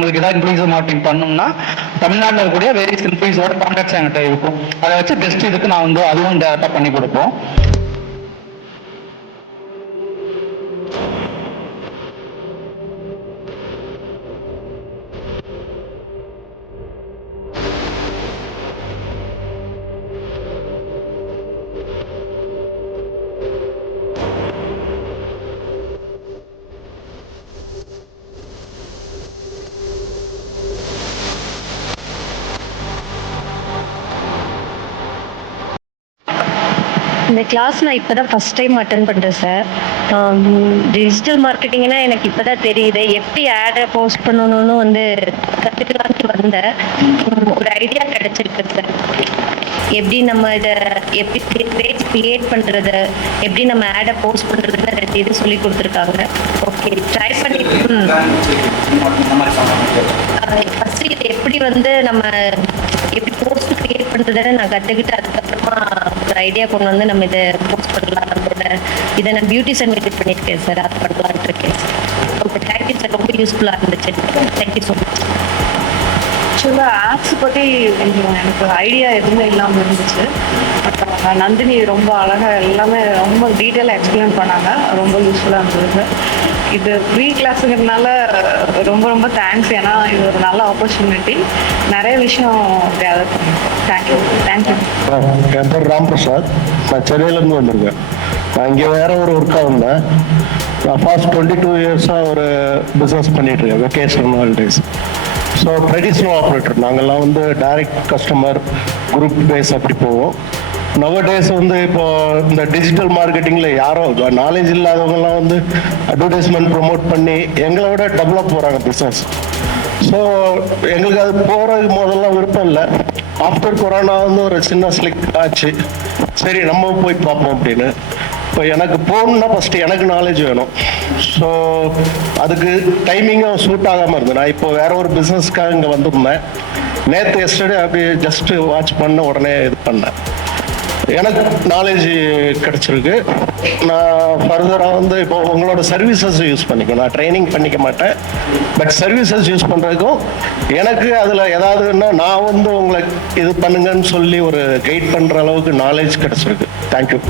உங்களுக்கு ஏதாவது influencer marketing பண்ணணும்னா தமிழ்நாட்டில் இருக்கக்கூடிய வேரியஸ் இன்ஃப்ளூயன்ஸோட கான்டாக்ட்ஸ் என்கிட்ட இருக்கும். அதை வச்சு பெஸ்ட் இதுக்கு நான் வந்து அதுவும் டேரெக்டாக பண்ணி கொடுப்போம். இந்த கிளாஸ் நான் இப்போ தான் ஃபஸ்ட் டைம் அட்டன் பண்ணுறேன் சார். டிஜிட்டல் மார்க்கெட்டிங்னா எனக்கு இப்போ தான் தெரியுது. எப்படி ஆடை போஸ்ட் பண்ணணும்னு வந்து கற்றுக்கலான்ட்டு வந்தேன். ஒரு ஐடியா கிடச்சிருக்கு சார். எப்படி நம்ம இதை எப்படி பேஜ் க்ரியேட் பண்ணுறது, எப்படி நம்ம ஆடை போஸ்ட் பண்ணுறதுன்னு 2 இது சொல்லி கொடுத்துருக்காங்க. ஓகே, ட்ரை பண்ணி ஃபஸ்ட்டு இது எப்படி வந்து நம்ம எப்படி போஸ்ட் க்ரியேட் பண்ணுறதுன்னு நான் கற்றுக்கிட்டு அதுக்கப்புறமா ஒரு ஐடியா கொண்டு வந்து நம்ம இதை போஸ்ட் பண்ணலாம். நம்ம இதை நான் பியூட்டிஷியன் விசிட் பண்ணியிருக்கேன் சார், அது பண்ணலான்ட்டு இருக்கேன் சார். ஓகே, தேங்க்யூ சார், ரொம்ப யூஸ்ஃபுல்லாக இருந்துச்சு. Thank you so much. ஆக்சுவலாக ஆப்ஸ் பற்றி கொஞ்சம் எனக்கு ஐடியா எதுவுமே இல்லாமல் இருந்துச்சு. பட் நந்தினி ரொம்ப அழகாக எல்லாமே ரொம்ப டீட்டெயிலாக எக்ஸ்பிளைன் பண்ணாங்க. ரொம்ப யூஸ்ஃபுல்லாக இருந்தது. இது ஃப்ரீ கிளாஸுங்கிறதுனால ரொம்ப ரொம்ப தேங்க்ஸ். ஏன்னா இது ஒரு நல்ல ஆப்பர்ச்சுனிட்டி. நிறைய விஷயம் கேதர் பண்ணியிருக்கோம். தேங்க்யூ. என் பேர் ராம்பிரசாத். நான் சென்னையிலேருந்து வந்திருக்கேன். நான் இங்கே வேற ஒரு ஒர்க்காக வந்தேன். நான் ஃபாஸ்ட் 22 இயர்ஸாக ஒரு பிஸ்னஸ் பண்ணிகிட்ருக்கேன், vacation holidays. So traditional operator. நாங்கள்லாம் வந்து டைரக்ட் கஸ்டமர் குரூப் பேஸ் அப்படி போவோம். நவடேஸ் வந்து இப்போ இந்த டிஜிட்டல் மார்க்கெட்டிங்கில் யாரோ நாலேஜ் இல்லாதவங்கலாம் வந்து அட்வர்டைஸ்மெண்ட் ப்ரொமோட் பண்ணி எங்களை விட டெவலப் போகிறாங்க பிஸ்னஸ். ஸோ எங்களுக்கு அது போகிறது முதல்ல விருப்பம் இல்லை. ஆஃப்டர் கொரோனா வந்து ஒரு சின்ன ஸ்லிக் ஆச்சு. சரி நம்ம போய் பார்ப்போம் அப்படின்னு. இப்போ எனக்கு போகணுன்னா ஃபஸ்ட்டு எனக்கு நாலேஜ் வேணும். ஸோ அதுக்கு டைமிங்கும் சூட் ஆகாமல் இருந்தது. நான் இப்போ வேற ஒரு பிஸ்னஸ்க்காக இங்கே வந்திருந்தேன். நேற்று எஸ்டர்டே அப்படி ஜஸ்ட்டு வாட்ச் பண்ண உடனே இது பண்ணேன். எனக்கு நாலேஜ் கிடச்சிருக்கு. நான் ஃபர்தராக வந்து இப்போ உங்களோட சர்வீசஸ் யூஸ் பண்ணிக்கணும். நான் ட்ரைனிங் பண்ணிக்க மாட்டேன், பட் சர்வீசஸ் யூஸ் பண்ணுறதுக்கும் எனக்கு அதில் ஏதாவதுன்னா நான் வந்து உங்களை இது பண்ணுங்கன்னு சொல்லி ஒரு கைட் பண்ணுற அளவுக்கு நாலேஜ் கிடச்சிருக்கு. தேங்க்யூ.